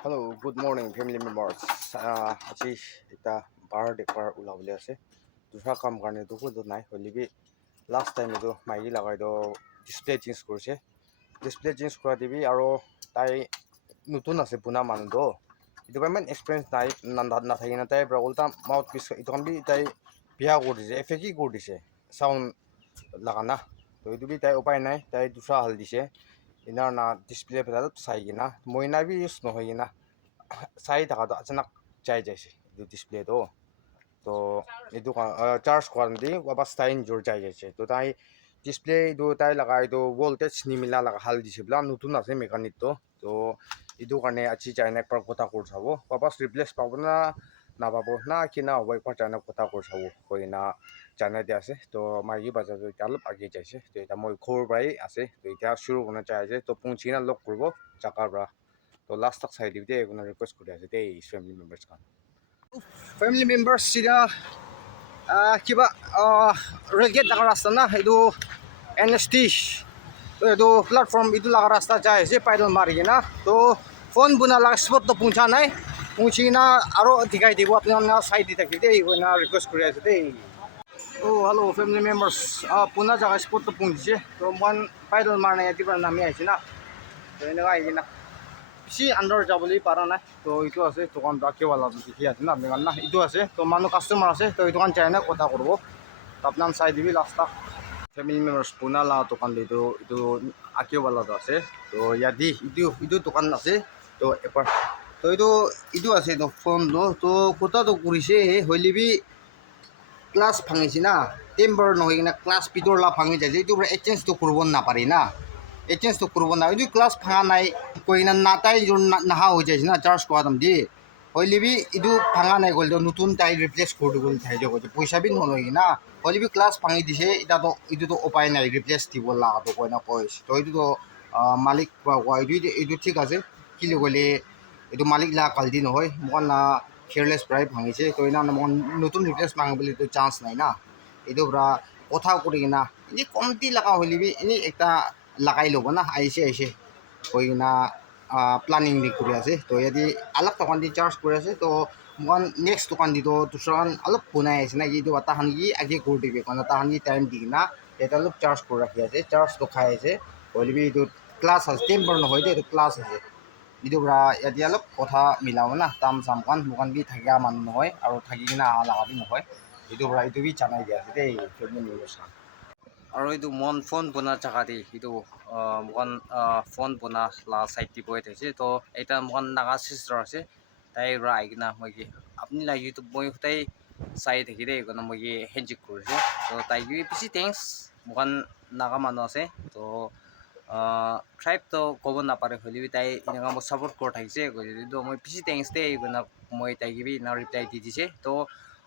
Hello, good morning, family members. আজি এটা বাৰ দেখুৱাৰ ওলাবলৈ আছে দুটা কাম কাৰণে দুখো নাই হ'লেবি লাষ্ট টাইম এইটো মাইকী লগাই ডিছপ্লে চেঞ্জ কৰিছে ডিছপ্লে চেঞ্জ কৰা দিবি আৰু তাই নতুন আছে পুনা মানুহটো এইটো ইমান এক্সপিৰিয়েঞ্চ নাই নাথাকি না তাই পৰা উল্টা মাউথ পিছ এইটো বি তাই বিয়া কৰি দিছে এফেকি কৰি দিছে চাউণ্ড লগা না তো এইটো বি তাই উপায় নাই তাই দুটা হাল দিছে ইনাৰ না ডিছপ্লে পেলাল চাই কিনা মইনা বি ইউজ নহয় কিনা চাই থকাটো আচানক যাই যাইছে এইটো ডিছপ্লেটো তো এইটো চাৰ্জ কৰা দি ৱাবাছ তাই নিজৰ যাই যাইছে তো তাই ডিছপ্লে এইটো তাই লগা এইটো ভল্টেজ নিমিলা লগা হাল দিছে বোলা নতুন আছে মেকানিকটো তো এইটো কাৰণে আজি চাইনা একবাৰ কথা কৰি চাব ৱাবাছ ৰিপ্লেচ পাব না নাপাব না কিনা হ'ব একবাৰ চাইনাক কথা কৰি চাব কৈ না জানাই দিয়া আছে তো মাইকী বাজাৰটো এতিয়া অলপ আগে যাইছে তো এতিয়া মই ঘৰৰ পৰাই আছে তো এতিয়া শুৰু কৰিব চাই আছে তো পুঞ্চিনা লগ কৰিব জাগাৰ পৰা তো লাষ্ট তাক চাই দিবি দেই কোনো ৰিকুৱেষ্ট কৰি আছে দেই ফেমিলি মেম্বাৰ্ছ খান ফেমিলি মেম্বাৰ্ছ চিধা কিবা ৰেলগেট লগা ৰাস্তা না এইটো NST তো এইটো প্লেটফৰ্ম এইটো লগা ৰাস্তা যাই আছে পাইডল মাৰি কিনা তো ফোন বনা লগা স্পটটো পहुঁচা নাই পहुঁচি কিনা আৰু দেখাই দিব আপোনালোকে চাই দি থাকিব দেই কোনো ৰিকুৱেষ্ট কৰি আছে দেই হেল্ল' ফেমিলি মেম্বাৰ্ছ পুনা জাগা স্পটটো পहुঁচিছে তো মই পাইডল মাৰি ইয়াৰ পৰা নামি আহিছে না তো এনেকুৱা আহি কিনা বেছি আণ্ডাৰ যাবলৈ পৰা নাই তো এইটো আছে দোকান বাকীৱালা দেখি আছে না আপোনাৰ না এইটো আছে তো মানুহ কাষ্টমাৰ আছে তো এই দোকান চাই না কথা কৰিব তো আপোনাক চাই দিবি লাষ্টত ফেমিলি মেম্বাৰ্ছ পুনা লা দোকান এইটো আকিৱালাটো আছে তো ইয়াত এইটো দোকান আছে তো এবাৰ তো এইটো আছে তো ফোনটো তো কথাটো কৰিছে হ'লেবি ক্লাছ ভাঙিছে না টেম্পাৰ নহয় কিনে ক্লাছ ভিতৰলা ভাঙি যায় এইটো এক্সচেঞ্জটো কৰিব নাপাৰি না এক্সচেঞ্জটো কৰিব নাই এইটো ক্লাছ ভাঙা নাই কৈ কিনে নাটাই নাহা হৈ যাইছে না চাৰ্জ কৰা দাম দি হ'লেবি এইটো ভাঙা নাই গ'লে নতুন তাই ৰিপ্লেচ কৰি দিব চাইছে কৈছে পইচা বি নলয় কিনা হ'লেবি ক্লাছ ভাঙি দিছে এতিয়াতো এইটোতো উপায় নাই ৰিপ্লেচ দিব লগাটো কৈ না কৈছে তো এইটোতো মালিক এইটো ঠিক আছে কি ক'লে এইটো মালিক লা কাল্টি নহয় মোক না কেয়াৰলেছ প্ৰায় ভাঙিছে তো এনে মোক নতুন ৰিপ্লেচ ভাঙিবলৈ এইটো চান্স নাই না এইটো পৰা কথা কৰি কিনা এনেই কমটি লগা হ'লেবি এনেই এটা লাগাই ল'ব না আহিছে কৈ কিনা প্লানিং দি কৰি আছে তো ইয়াতে অলপ দোকান দি চাৰ্জ কৰি আছে তো মই নেক্সট দোকান দি তো দুসৰাখন অলপ বনাই আছে না এইটো তাহান কি আগে কৰি দিবি কাৰণ তাহান কি টাইম দি কিনা ইয়াতে অলপ চাৰ্জ কৰি ৰাখি আছে চাৰ্জটো খাই আছে হ'লেবি এইটো ক্লাছ আছে টেম্পাৰ নহয় দেই এইটো ক্লাছ আছে এইটো পৰা ইয়াতে অলপ কথা মিলাব না দাম চাম কাৰণ দোকান বি থাকা মানুহ নহয় আৰু থাকি কিনে অহা লগাবি নহয় এইটো পৰা এইটো বি জানাই দিয়া আছে দেই আৰু এইটো মন ফোন বনোৱা জাগা দি এইটো মন ফোন বনোৱা লা চাইড দি বহি থাকিছে তো এটা মন নাগা চিষ্টাৰ আছে তাই পৰা আহি কিনা মই কি আপুনি লাগি মই তাই চাই থাকি দেই কোনো মই কি হেণ্ডশেক কৰিছে তো তাইক বেছি থেংকছ মন নাগা মানুহ আছে তো ট্ৰাইবটো ক'ব নাপাৰে হ'লেবি তাই এনেকুৱা মোক ছাপোৰ্ট কৰি থাকিছে তো মই বেছি থেংকছ দেই মই তাইক বি ৰিপ্লাই দি দিছে তো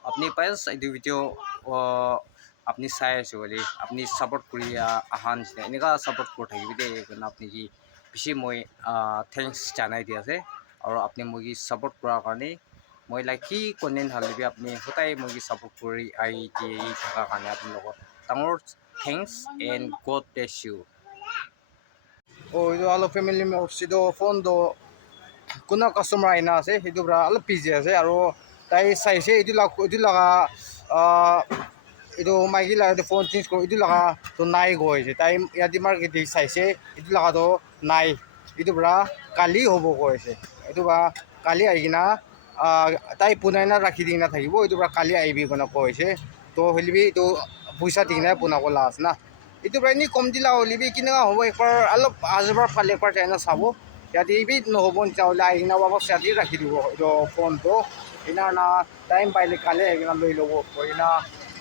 আপুনি পাই এইটো ভিডিঅ' আপনি চাই আছে বলে আপনি সাপোর্ট কৰি অহা নিচিনা এনেকুৱা সাপোৰ্ট কৰি থাকিবি দেই আপুনি কি বেছি মই থেংকছ জনাই দি আছে আৰু আপুনি মই কি সাপোৰ্ট কৰাৰ কাৰণে মই লাইক কি কণ্টেণ্ট ঢালিবি আপুনি সদায় মই কি সাপোৰ্ট কৰি আহি থকাৰ কাৰণে আপোনালোকৰ ডাঙৰ thanks and God bless you এইটো অলপ ফেমিলি মেম্বাৰ্ছ ফোনটো কোনো কাষ্টমাৰ আহি না আছে সেইটো পৰা অলপ বিজি আছে আৰু তাই চাইছে এইটো লগা এইটো মাইকী লগাটো ফোন চেঞ্জ কৰোঁ এইটো লগাটো নাই গৈ আছে তাই ইয়াতে মাৰ্কেট চাইছে এইটো লগাটো নাই এইটো পৰা কালি হ'ব কৈ আছে এইটো পৰা কালি আহি কিনা তাই পুনাই ৰাখি দি কিনা থাকিব এইটো পৰা কালি আহিবি কোনে কৈছে তো হ'লেবি এইটো পইচা দি কিনে পুনাব লগা আছে না এইটো পৰা এনেই কম দিলা হ'লেবি কেনেকুৱা হ'ব একবাৰ অলপ আজবাৰ ফালে একবাৰ চাই না চাব ইয়াতে বি নহ'ব তেতিয়াহ'লে আহি কিনা বাবা ইয়াতে ৰাখি দিব এইটো ফোনটো সেইদিনা টাইম পাইলে কালি আহি কিনা লৈ ল'ব কৈ কিনা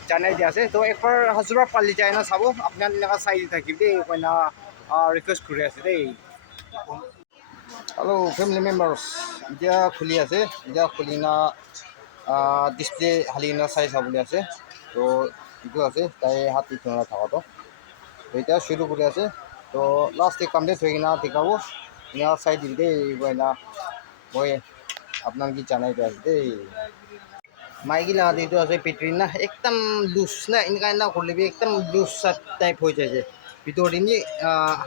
জানাই দিয়া আছে তো একবাৰ হাজোৰাৰ পালি যায় না চাব আপোনাৰ এনেকুৱা চাই দি থাকিব দেই কইনা ৰিকুৱেষ্ট কৰি আছে দেই হেল্ল' ফেমিলি মেম্বাৰ্ছ এতিয়া খুলি আছে এতিয়া খুলি কিনা ডিছপ্লে হালি কিনা চাই চাবলৈ আছে তো এইটো আছে তাই হাত দি থকাটো এতিয়া শুৰু কৰি আছে তো লাষ্ট কমপ্লিট হৈ কিনা দেখাব এনেকুৱা চাই দিম দেই কইনা মই আপোনাক কি জানাই দিয়া আছে দেই মাইকী লাগাত এইটো আছে পেট্ৰিন না একদম লুজ না এনেকুৱা কৰিলে একদম লুজ টাইপ হৈ যায় যে ভিতৰত এনেই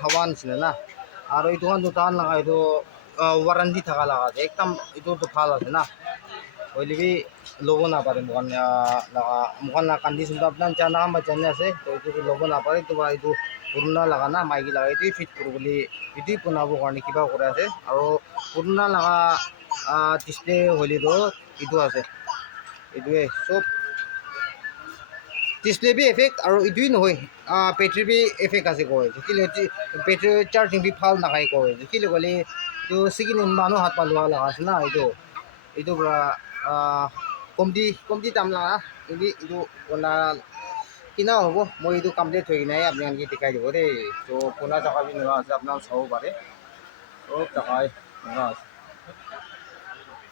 হাৱা নিচিনা না আৰু এইটো দুটান লগা এইটো ৱাৰেণ্টি থকা লগা আছে একদম এইটোতো ভাল আছে না হলিবি ল'ব নাপাৰে মোকান কণ্ডিশ্যনটো আপোনাৰ জানা বাচ্চানে আছে তো এইটো ল'ব নাপাৰে তোমাৰ এইটো পুৰণা লগা না মাইকী লগা এইটোৱে ফিট কৰোঁ বুলি এইটোৱে বনাবৰ কাৰণে কিবা কৰে আছে আৰু পুৰণা লগা ডিছপ্লে হ'লেতো এইটো আছে এইটোৱে চব ডিছপ্লে বি এফেক্ট আৰু এইটোৱে নহয় বেটাৰী বি এফেক্ট আছে কয় কেলে বেটাৰী চাৰ্জিং বি ভাল নাখায় কয় কেলে ক'লে এইটো ছেকেণ্ড হেণ্ড মানুহ হাত পালোৱা লগা আছে না এইটো পৰা কমতি দাম লগা এইটো কিনা হ'ব মই এইটো কমপ্লিট হৈ কিনে আপোনালোকে দেখাই দিব দেই তো পুৰণা জেগা বি নোহোৱা আছে আপোনালোকে চাব পাৰে চব জেগাই নোহোৱা আছে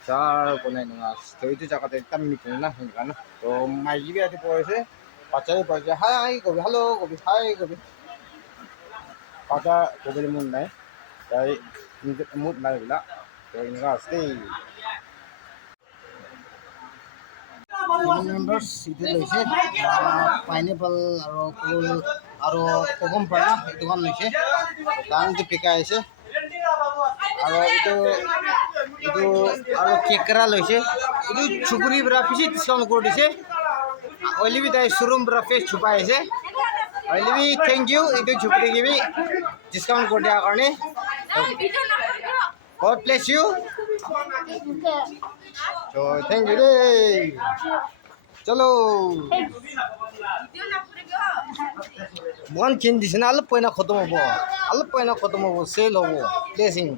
চাৰ বনাই নোহোৱা আছে তো এইটো জেগাতে একদম মিটিং না সেইকাৰণে তো মাইকী বি ইয়াতে পঢ়িছে বাচ্চাই পঢ়িছে হাই কবি হেল্ল' কবি হাই কবি বাচ্চা কবিৰ মুড নাই তাই মুড নাই এইবিলাক তো এনেকুৱা আছে দেই মেম্বাৰ্ছ এইটো লৈছে পাইনএপল আৰু কুল আৰু কোকম্বাৰ না এইটো কাম লৈছে দামটো পিকাই আহিছে আৰু এইটো আৰু কেকৰা লৈছে এইটো চুকুৰিৰ পৰা পিছে ডিছকাউণ্ট কৰি দিছে অলৰেডি তাই শ্ব'ৰুম পৰা ফেচ ছুপাই আহিছে অলৰেডি থেংক ইউ এইটো চুকুৰি কিবি ডিছকাউণ্ট কৰি দিয়াৰ কাৰণে God bless you so thank you দেই চলো bukan kin di sana alap po na khotmo bo sale hobo blessing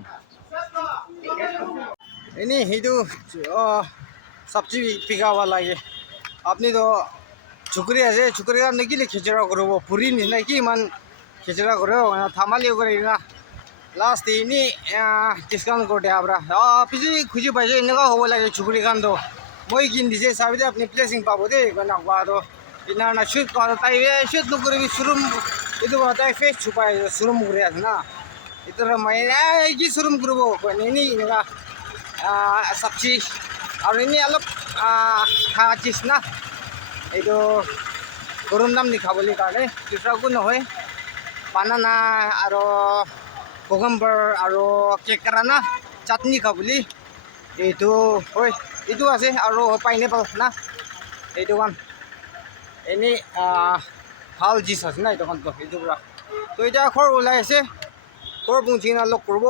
ini hidu sabji pikawa lage apni to chukri ase chukri ka nikili khichra korobo puri ni na ki man khichra koro thamali kore na last ini discount kote abra pisi khuji paise inga hobo lage chukri kan to moi kin dise sabide apni blessing pabo de kona kwa to ina na shoot ko tai shoot no kore showroom itu bata face chupai showroom kore ase na itora mai ki showroom korobo kone ni inga sabji aru ini alop kha chis na itu gorom dam ni khaboli karone kisra ko nohoy banana aru cucumber aru kekra na chutney khaboli itu hoy itu ase aru pineapple na itu kan ini ভাল জিছ আছে না এইটো কামটো এইটো পুৰা তো এতিয়া খৰ ওলাই আছে খৰ পুঞ্চিনা লগ কৰিব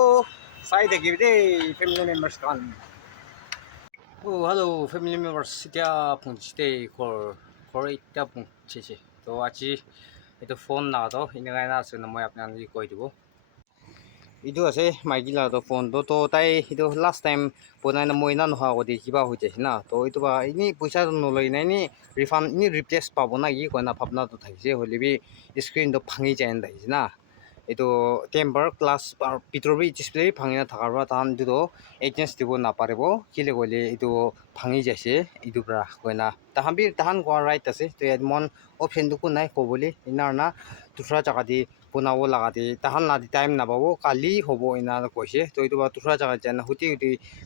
চাই থাকিবি দেই ফেমিলি মেম্বাৰ্ছ কান হেল্ল' ফেমিলি মেম্বাৰ্ছ এতিয়া পুঞ্চি দেই খৰ এতিয়া পুঞ্চিছে তো আজি এইটো ফোন নাগাতো এনেকৈ আছে ন মই আপোনালোকে কৈ দিব এইটো আছে মাইকী লাগাতো ফোনটো তো তাই এইটো লাষ্ট টাইম বনাই না মই না নোহোৱা কৰি কিবা হৈ যাইছে না তো এইটো বা এনেই পইচা নলয় না এনেই ৰিফাণ্ড এনেই ৰিপ্লেচ পাব না কি কয় না ভাৱনাটো থাকিছে হ'লে বি স্ক্ৰীণটো ভাঙি যায় থাকিছে না এইটো টেম্পাৰ গ্লাছ আৰু ভিতৰৰ বি ডিছপ্লে ভাঙি নথকাৰ পৰা তাহান এইটো এক্সচেঞ্জ দিব নাপাৰিব কেলে ক'লে এইটো ভাঙি যাইছে এইটোৰ পৰা কয় না তাহান কোৱা ৰাইট আছে তো ইয়াত মন অপশ্যনটো নাই ক'বলৈ ইনাৰনা দুসৰা জেগা দি বনাব লগাতে তাহান না টাইম নাপাব কালি হ'ব এনা কৈছে তো এইটো বা দুসৰা জেগাত যেন সুটি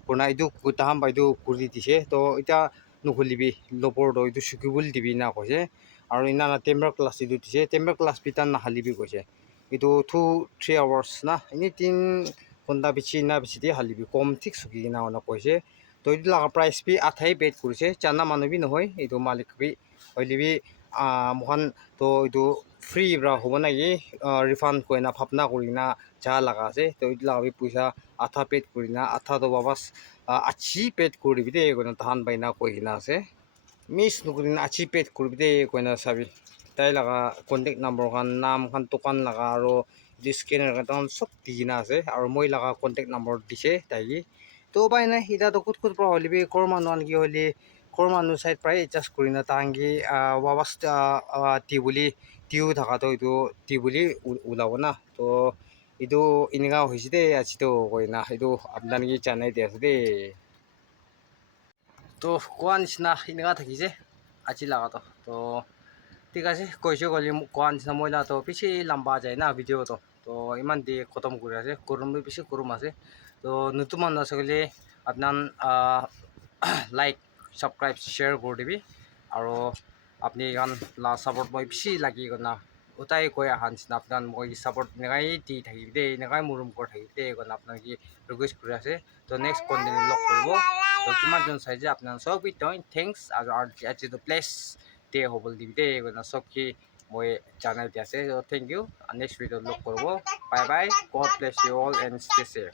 বনাই এইটো তাহান বাইদেউ কৰি দিছে তো এতিয়া নুখুলিবি লবৰটো এইটো চুকিবলৈ দিবি না কৈছে আৰু ইনানা টেম্পাৰ গ্লাছ এইটো দিছে টেম্পাৰ গ্লাছ পিটান নাহালিবি কৈছে এইটো 2-3 আৱাৰ্ছ না এনেই 3 ঘণ্টা বেছি না বেছি দি হালিবি কম ঠিক চুকি কিনা মানে কৈছে তো এইটো লগা প্ৰাইচ বি 28 পেড কৰিছে জানা মানুহ বি নহয় এইটো মালিক বি হ'লে মোহান তো এইটো ফ্ৰী পৰা হ'ব নেকি ৰিফাণ্ড কৰি না ভাৱনা কৰি না যা লগা আছে তো এইটো লগাবি পইচা 8 পেড কৰি না 8 তো বাবাছ 80 পেড কৰি দিবি দেই তাহান বাইনা কৈ কিনা আছে মিছ নকৰি না 80 পেড কৰি দেই কৈ না চাবি তাই লগা কণ্টেক্ট নম্বৰ খান নাম খান দোকান লগা আৰু স্কেনাৰ খান চব দি কিনা আছে আৰু মই লগা কণ্টেক্ট নম্বৰ দিছে তাইকি তো উপায় নাই এতিয়াতো ক'ত পৰা হ'লে ক'ৰ মানুহ আনকি হ'লে ক'ৰ মানুহ চাইড প্ৰায় এডজাষ্ট কৰি না তাহাংকি বাবাছ টিউ থকাটো এইটো টি বুলি ওলাব না তো এইটো এনেকুৱা হৈছে দেই আজিতো কৈ না এইটো আপোনালোকে জানাই দি আছে দেই তো কোৱা নিচিনা এনেকুৱা থাকিছে আজি লগাটো তো ঠিক আছে কৈছোঁ গ'লে কোৱা নিচিনা মই লাগাতো বেছি লম্বা যায় না ভিডিঅ'টো তো ইমান দি খতম কৰি আছে গৰম বেছি গৰম আছে তো নতুন মানুহ আছে গ'লে আপোনাৰ লাইক সাবস্ক্ৰাইব শেয়াৰ কৰে দিবি আৰ আপনি এখন সাপোৰ্ট মই বেশি লাগি না উতাই কৈ অহা নিচিনা আপোনাৰ মই ছাপৰ্ট এনেকৈ দি থাকিম দেই এনেকৈ মৰম কৰি থাকিম দেই এইখন আপোনাক কি ৰিকুৱেষ্ট কৰি আছে তো নেক্সট কণ্টেণ্ট লগ কৰিব তো কিমানজন চাই যে আপোনাৰ চব থেংকছ আৰু যিটো প্লেছ দে হ'বলৈ দিম দেই এইখন চবকে মই জানাই দি আছে থেংক ইউ নেক্সট ভিডিঅ'ত লগ কৰিব bye bye God bless you all and stay safe